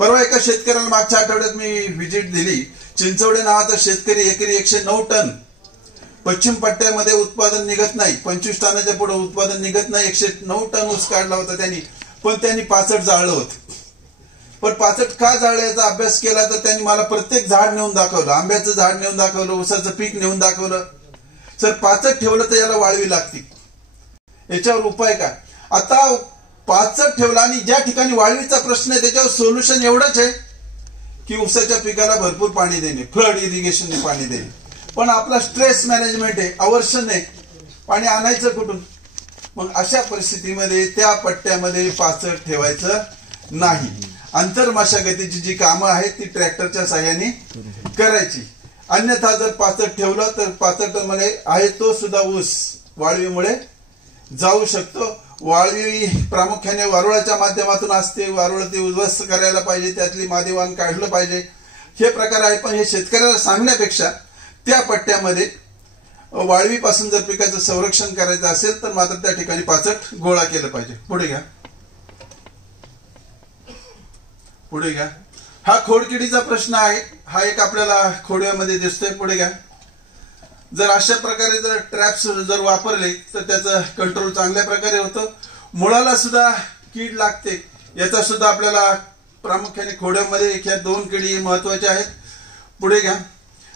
परवा एका शेतकऱ्याला मागच्या आठवड्यात मी व्हिजिट दिली. चिंचवडे नावाचा शेतकरी एकरी 109 टन पश्चिम पट्ट्यामध्ये उत्पादन निघत नाही, 25 टनाच्या पुढे उत्पादन निघत नाही, 109 टन ऊस काढला होता त्यांनी. पण त्यांनी 65 जाळलं होतं. पण 65 का जाळलं याचा अभ्यास केला तर त्यांनी मला प्रत्येक झाड नेऊन दाखवलं, आंब्याचं झाड नेऊन दाखवलं, ऊसाचं पीक नेऊन दाखवलं. सर 65 ठेवलं तर याला वाळवी लागते, याच्यावर उपाय काय? आता 65 ठेवला आणि ज्या ठिकाणी वाळवीचा प्रश्न आहे त्याच्यावर सोल्युशन एवढंच आहे की ऊसाच्या पिकाला भरपूर पाणी देणे, फ्लड इरिगेशनने पाणी देणे. पण आपला स्ट्रेस मॅनेजमेंट आहे, अवर्षण आहे, पाणी आणायचं कुठून? मग अशा परिस्थितीमध्ये त्या पट्ट्यामध्ये 65 ठेवायचं नाही. आंतरमशागतीची जी कामं आहेत ती ट्रॅक्टरच्या साह्याने करायची. अन्यथा जर 65 ठेवलं तर 65 मध्ये आहे तो सुद्धा ऊस वाळवीमुळे जाऊ शकतो. वाळवी प्रामुख्याने वारुळाच्या माध्यमातून असते, वारुळ ती उद्ध्वस्त करायला पाहिजे, त्यातली मादेवान काढलं पाहिजे, हे प्रकार आहे. पण हे शेतकऱ्याला सांगण्यापेक्षा त्या पट्ट्यामध्ये वाळवीपासून जर पिकाचं संरक्षण करायचं असेल तर मात्र त्या ठिकाणी 65 गोळा केलं पाहिजे. पुढे घ्या, पुढे घ्या. हा खोडकिडीचा प्रश्न आहे, हा एक आपल्याला खोडव्यामध्ये दिसतोय. पुढे घ्या. जर अशा प्रकारे जर ट्रॅप्स जर वापरले तर त्याचं कंट्रोल चांगल्या प्रकारे होतं. मुळाला सुद्धा कीड लागते, याचा सुद्धा आपल्याला प्रामुख्याने खोडव्यामध्ये ह्या 2 किडी महत्वाच्या आहेत. पुढे घ्या.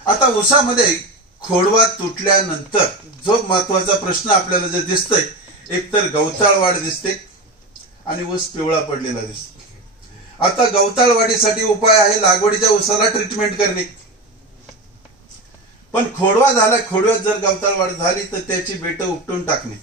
आता ऊसामध्ये खोडवा तुटल्यानंतर जो महत्वाचा प्रश्न आपल्याला जे दिसतोय, एकतर गवताळ वाढ दिसते आणि ऊस पिवळा पडलेला दिसतो. आता गवताळ वाढीसाठी उपाय आहे लागवडीच्या ऊसाला ट्रीटमेंट करणे. पण खोडवा झाला, खोडव्यात जर गवताळ वाढ झाली तर त्याची बेटं उपटून टाकणे.